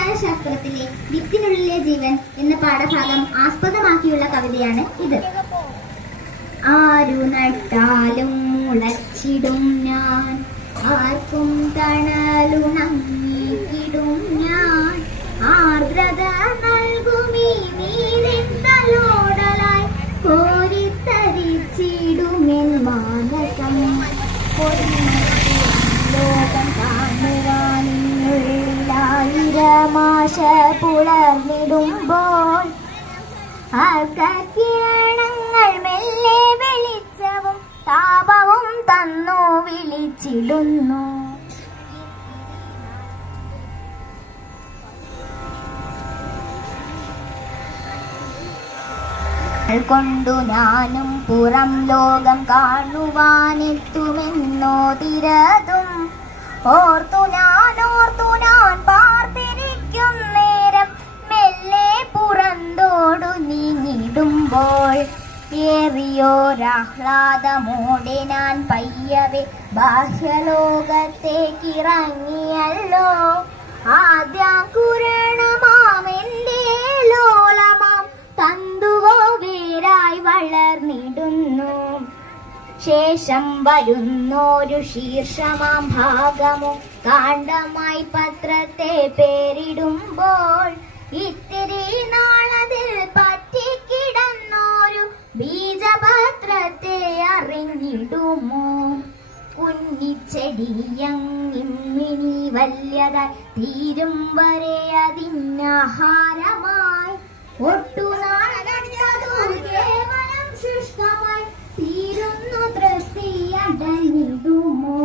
സസ്യജാലശാസ്ത്രത്തിലെ വിത്തിനുള്ളിലെ ജീവൻ എന്ന പാഠഭാഗം ആസ്പദമാക്കിയുള്ള കവിതയാണ് ഇത്. ആരു നട്ടാലും മുളച്ചിടും ഞാൻ, ആർക്കും തണലുണങ്ങിയിടും ഞാൻ. ആർദ്രത നൽകുമീ നീരിൻ തലോടലായി കോരിത്തരിച്ചിടുമെൻ മാനസം. ലോകം കാണുവാനിന്നുള്ളിലായിരമാശ പുലർന്നിടുമ്പോൾ ആർക്കിരണങ്ങൾ മെല്ലെ വെളിച്ചവും താപവും തന്നു വിളിച്ചിടുന്നു. കൊണ്ടു ഞാനും പുറം ലോകം കാണുവാനെത്തുമെന്നോതിരതും ഓർത്തു ഞാൻ പാർത്തിരിക്കും നേരം മെല്ലെ പുറന്തോടു നീങ്ങിടുമ്പോൾ ഏറിയോരാഹ്ലാദമോടെ ഞാൻ പയ്യവെ ബാഹ്യലോകത്തേക്കിറങ്ങിയല്ലോ. ആദ്യാകുരണമാമെന്റെ ലോലമാം തന്തുവോ വേരായി വളർന്നിടുന്നു. ശേഷം വരുന്നോരു ശീർഷമാം ഭാഗമോ കാണ്ഡമായി പത്രത്തെ പേരിടുമ്പോൾ ഇത്തിരി നാളതിൽ പറ്റിക്കിടന്നോരു ബീജപത്രത്തെ അറിഞ്ഞിടുമോ. കുഞ്ഞിച്ചെടിയങ്ങിമ്മിനി വല്യതായി തീരും വരെ അതിനാഹാരമായി ഒട്ടുനാളകണ്ടതു കേവലം ശുഷ്കമായി തീരുന്നു തൃപ്തിയടഞ്ഞിടുമോ.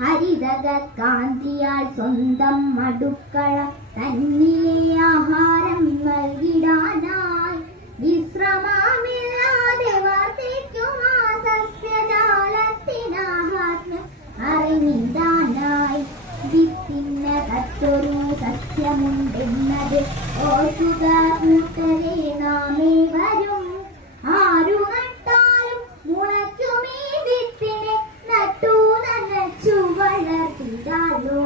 ഹരിതക കാന്തിയാൽ സ്വന്തം അടുക്കള തന്നിലെ ആഹാരം നൽകിടാനായി വിശ്രമമില്ലാതെ വർദ്ധിക്കുമാ സസ്യജാലത്തിനാഹാത്മ്യം അറിഞ്ഞിടാനായി. വിത്തിനകത്തൊരു സസ്യമുണ്ടെന്നത് ഓർക്കുക കൂട്ടരെ നാമേ വരും. ആരു നട്ടാലും മുളയ്ക്കുമീ വിത്തിനെ നട്ടു നനച്ചു വളർത്തിടാലോ.